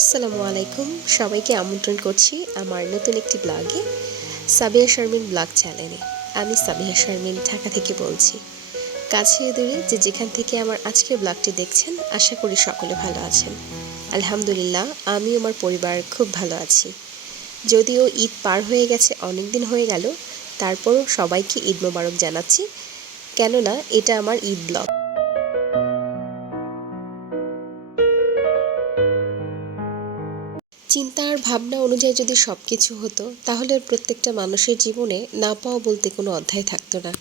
আসসালামু আলাইকুম, সবাইকে আমন্ত্রণ করছি আমার নতুন একটি ব্লগে, সাবিয়া শারমিন ব্লগ চ্যানেলে। আমি সাবিয়া শারমিন ঢাকা থেকে বলছি। কাছে দূরে যে যেখান থেকে আমার আজকের ব্লগটি দেখছেন, আশা করি সকলে ভালো আছেন। আলহামদুলিল্লাহ, আমি আমার পরিবার খুব ভালো আছি। যদিও ঈদ পার হয়ে গেছে, অনেক দিন হয়ে গেল, তারপরও সবাইকে ঈদ মোবারক জানাচ্ছি, কেননা এটা আমার ঈদ ব্লগ। চিন্তা আর ভাবনা অনুযায়ী যদি সব কিছু হতো, তাহলে প্রত্যেকটা মানুষের জীবনে না পাওয়া বলতে কোনো অধ্যায় থাকতো না।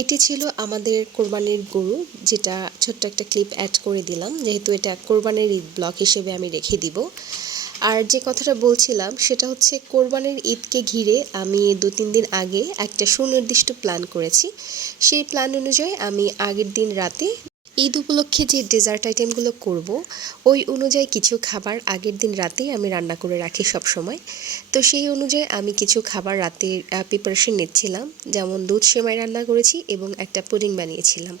এটি ছিল আমাদের কোরবানির গরু, যেটা ছোট্ট একটা ক্লিপ অ্যাড করে দিলাম, যেহেতু এটা কোরবানির ঈদ ব্লগ হিসেবে আমি রেখে দিব। আর যে কথাটা বলছিলাম সেটা হচ্ছে, কোরবানির ঈদকে ঘিরে আমি 2-3 দিন আগে একটা সুনির্দিষ্ট প্ল্যান করেছি। সেই প্ল্যান অনুযায়ী আমি আগের দিন রাতে ঈদ উপলক্ষে যে ডেজার্ট আইটেমগুলো করব, ওই অনুযায়ী কিছু খাবার আগের দিন রাতেই আমি রান্না করে রাখি সব সময়। তো সেই অনুযায়ী আমি কিছু খাবার রাতে প্রিপারেশন নিচ্ছিলাম, যেমন দুধ সেমাই রান্না করেছি এবং একটা পুডিং বানিয়েছিলাম।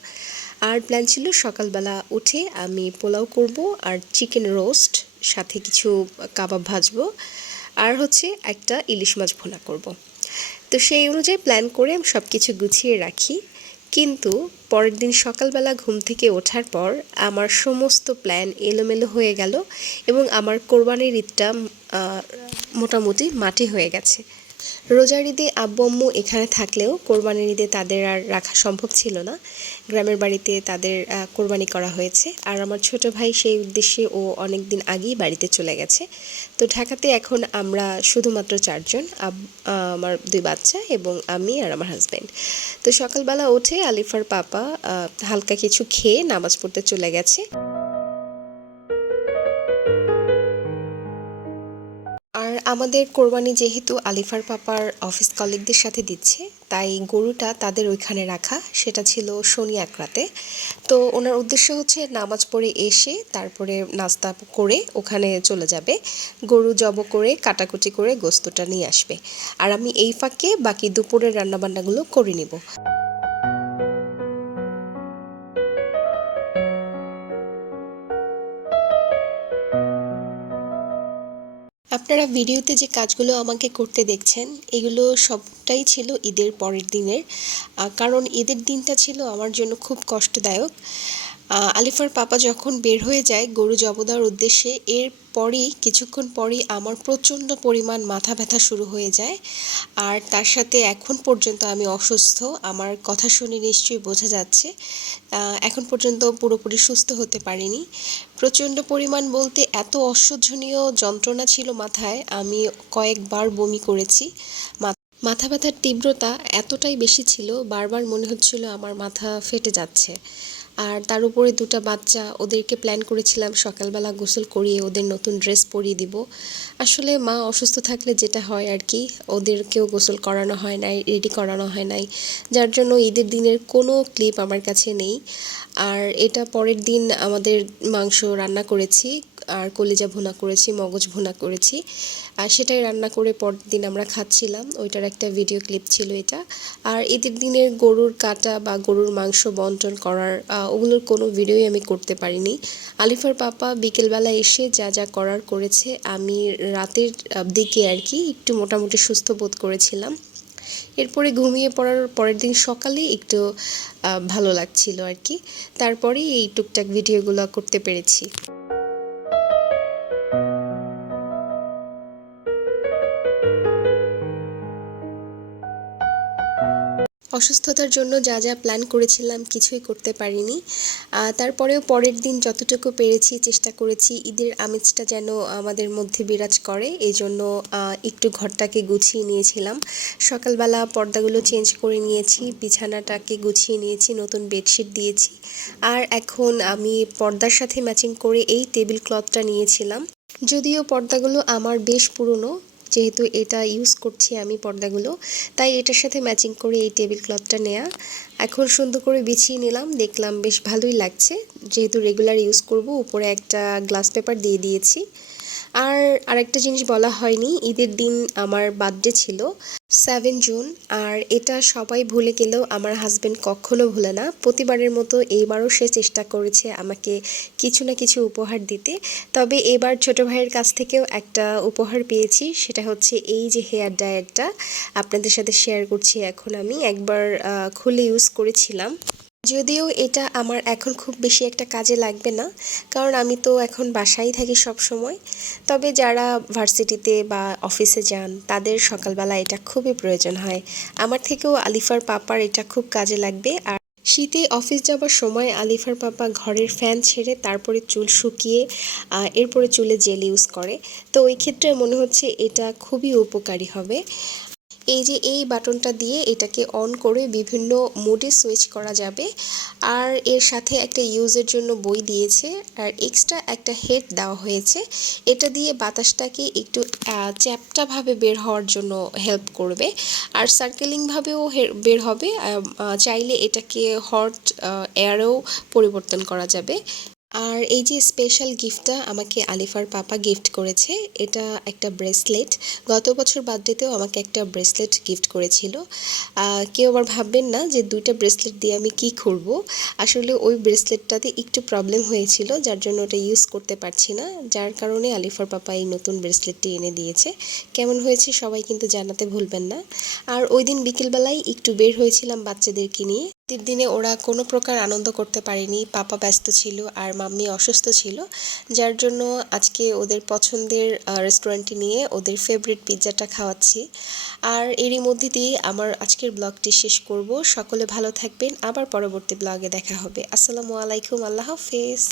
আর প্ল্যান ছিল সকালবেলা উঠে আমি পোলাও করব, আর চিকেন রোস্ট, সাথে কিছু কাবাব ভাজবো, আর হচ্ছে একটা ইলিশ মাছ ভুনা করব। তো সেই অনুযায়ী প্ল্যান করে আমি সব কিছু গুছিয়ে রাখি। কিন্তু পরের দিন সকালবেলা ঘুম থেকে ওঠার পর আমার সমস্ত প্ল্যান এলোমেলো হয়ে গেল এবং আমার কোরবানির ঈদটা মোটামুটি মাটি হয়ে গেছে। রোজার ঈদে আব্বু আম্মু এখানে থাকলেও কোরবানির ঈদে তাদের আর রাখা সম্ভব ছিল না। গ্রামের বাড়িতে তাদের কোরবানি করা হয়েছে, আর আমার ছোট ভাই সেই উদ্দেশ্যে ও অনেক দিন আগেই বাড়িতে চলে গেছে। তো ঢাকাতে এখন আমরা শুধুমাত্র 4 জন, আমার 2 বাচ্চা এবং আমি আর আমার হাজব্যান্ড। তো সকালবেলা উঠে আলিফার পাপা হালকা কিছু খেয়ে নামাজ পড়তে চলে গেছে। আর আমাদের কোরবানি যেহেতু আলিফার পাপার অফিস কলিগদের সাথে দিচ্ছে, তাই গরুটা তাদের ওইখানে রাখা, সেটা ছিল শনি একরাতে। তো ওনার উদ্দেশ্য হচ্ছে নামাজ পড়ে এসে তারপরে নাস্তা করে ওখানে চলে যাবে, গরু জব করে কাটাকুটি করে গোস্তটা নিয়ে আসবে, আর আমি এই ফাঁকে বাকি দুপুরের রান্নাবান্নাগুলো করে নিব। আপনারা ভিডিওতে যে কাজগুলো আমাকে করতে দেখছেন, এগুলো সবটাই ছিল ঈদের পরের দিনের। কারণ ঈদের দিনটা ছিল আমার জন্য খুব কষ্টদায়ক। আলিফার পাপা যখন বের হয়ে যায় গরু জব দেওয়ার উদ্দেশ্যে, এর পরেই কিছুক্ষণ পরেই আমার প্রচণ্ড পরিমাণ মাথা ব্যথা শুরু হয়ে যায়। আর তার সাথে এখন পর্যন্ত আমি অসুস্থ, আমার কথা শুনে নিশ্চয়ই বোঝা যাচ্ছে। এখন পর্যন্ত পুরোপুরি সুস্থ হতে পারিনি। প্রচণ্ড পরিমাণ বলতে এত অসহ্যনীয় যন্ত্রণা ছিল মাথায়, আমি কয়েকবার বমি করেছি। মাথা ব্যথার তীব্রতা এতটাই বেশি ছিল, বারবার মনে হচ্ছিল আমার মাথা ফেটে যাচ্ছে। আর তার উপরে 2টা বাচ্চা, ওদেরকে প্ল্যান করেছিলাম সকালবেলা গোসল করিয়ে ওদের নতুন ড্রেস পরিয়ে দিব। আসলে মা অসুস্থ থাকলে যেটা হয় আর কি, ওদেরকেও গোসল করানো হয় নাই, রেডি করানো হয় নাই, যার জন্য ঈদের দিনের কোনো ক্লিপ আমার কাছে নেই। আর এটা পরের দিন আমাদের মাংস রান্না করেছি, আর কলিজা ভুনা করেছি, মগজ ভুনা করেছি, আর সেটাই রান্না করে পরের দিন আমরা খাচ্ছিলাম, ওইটার একটা ভিডিও ক্লিপ ছিল এটা। আর ঈদের দিনের গরুর কাটা বা গরুর মাংস বন্টন করার ওগুলোর কোনো ভিডিওই আমি করতে পারিনি। আলিফার পাপা বিকেলবেলা এসে যা যা করার করেছে, আমি রাতের দিকে আর কি একটু মোটামুটি সুস্থ বোধ করেছিলাম। এরপরে ঘুমিয়ে পড়ার পরের দিন সকালে একটু ভালো লাগছিল আর কি, তারপরেই এই টুকটাক ভিডিওগুলো করতে পেরেছি। অসুস্থতার জন্য যা যা প্ল্যান করেছিলাম কিছুই করতে পারিনি। তারপরেও পরের দিন যতটুকু পেরেছি চেষ্টা করেছি ঈদের আমেজটা যেন আমাদের মধ্যে বিরাজ করে, এই জন্য একটু ঘরটাকে গুছিয়ে নিয়েছিলাম। সকালবেলা পর্দাগুলো চেঞ্জ করে নিয়েছি, বিছানাটাকে গুছিয়ে নিয়েছি, নতুন বেডশিট দিয়েছি। আর এখন আমি পর্দার সাথে ম্যাচিং করে এই টেবিল ক্লথটা নিয়েছিলাম। যদিও পর্দাগুলো আমার বেশ পুরনো, যেহেতু এটা ইউজ করছি আমি পর্দাগুলো, তাই এটার সাথে ম্যাচিং করে এই টেবিল ক্লথটা নেয়া। এখন সুন্দর করে বিছিয়ে নিলাম, দেখলাম বেশ ভালোই লাগছে। যেহেতু রেগুলার ইউজ করব, উপরে একটা গ্লাস পেপার দিয়ে দিয়েছি। আর আরেকটা জিনিস বলা হয়নি, ঈদের দিন আমার বার্থডে ছিল 7 জুন। আর এটা সবাই ভুলে গেলেও আমার হাজবেন্ড কখনো ভুলে না। প্রতিবারের মতো এইবারও সে চেষ্টা করেছে আমাকে কিছু না কিছু উপহার দিতে। তবে এবার ছোট ভাইয়ের কাছ থেকেও একটা উপহার পেয়েছি, সেটা হচ্ছে এই যে হেয়ার ড্রায়ারটা আপনাদের সাথে শেয়ার করছি। এখন আমি একবার খুলে ইউজ করেছিলাম, যদিও এটা আমার এখন খুব বেশি একটা কাজে লাগবে না, কারণ আমি তো এখন বাসায় থাকি সব সময়। তবে যারা ভার্সিটিতে বা অফিসে যান তাদের সকালবেলা এটা খুবই প্রয়োজন হয়। আমার থেকেও আলিফার পাপার এটা খুব কাজে লাগবে। আর শীতে অফিস যাবার সময় আলিফার পাপা ঘরের ফ্যান ছেড়ে তারপরে চুল শুকিয়ে এরপরে চুলে জেল ইউজ করে। তো ওই ক্ষেত্রে মনে হচ্ছে এটা খুবই উপকারী হবে। এই যে এই বাটনটা দিয়ে এটাকে অন করে বিভিন্ন মোডে সুইচ করা যাবে। আর এর সাথে একটা ইউজের জন্য বই দিয়েছে, আর এক্সট্রা একটা হেড দেওয়া হয়েছে। এটা দিয়ে বাতাসটাকে একটু চ্যাপ্টাভাবে বের হওয়ার জন্য হেল্প করবে, আর সার্কেলিংভাবেও বের হবে। চাইলে এটাকে হট এয়ারেও পরিবর্তন করা যাবে। আর এই যে স্পেশাল গিফটটা আমাকে আলিফার পাপা গিফট করেছে, এটা একটা ব্রেসলেট। গত বছর বার্থডেতেও আমাকে একটা ব্রেসলেট গিফট করেছিল। কেউ আবার ভাববেন না যে দুইটা ব্রেসলেট দিয়ে আমি কি করব। আসলে ওই ব্রেসলেটটাতে একটু প্রবলেম হয়েছিল, যার জন্য ওটা ইউজ করতে পারছি না, যার কারণে আলিফার পাপা এই নতুন ব্রেসলেটটি এনে দিয়েছে। কেমন হয়েছে সবাই কিন্তু জানাতে ভুলবেন না। আর ওই দিন বিকেলবেলায় একটু বের হয়েছিলাম বাচ্চাদেরকে নিয়ে। ঈদের দিনে ওরা কোনো প্রকার আনন্দ করতে পারেনি, পাপা ব্যস্ত ছিল আর মাম্মি অসুস্থ ছিল, যার জন্য আজকে ওদের পছন্দের রেস্টুরেন্টে নিয়ে ওদের ফেভারিট পিৎজাটা খাওয়াচ্ছি। আর এরই মধ্যে দিয়ে আমার আজকের ব্লগটি শেষ করব। সকলে ভালো থাকবেন, আবার পরবর্তী ব্লগে দেখা হবে। আসসালামু আলাইকুম, আল্লাহ হাফেজ।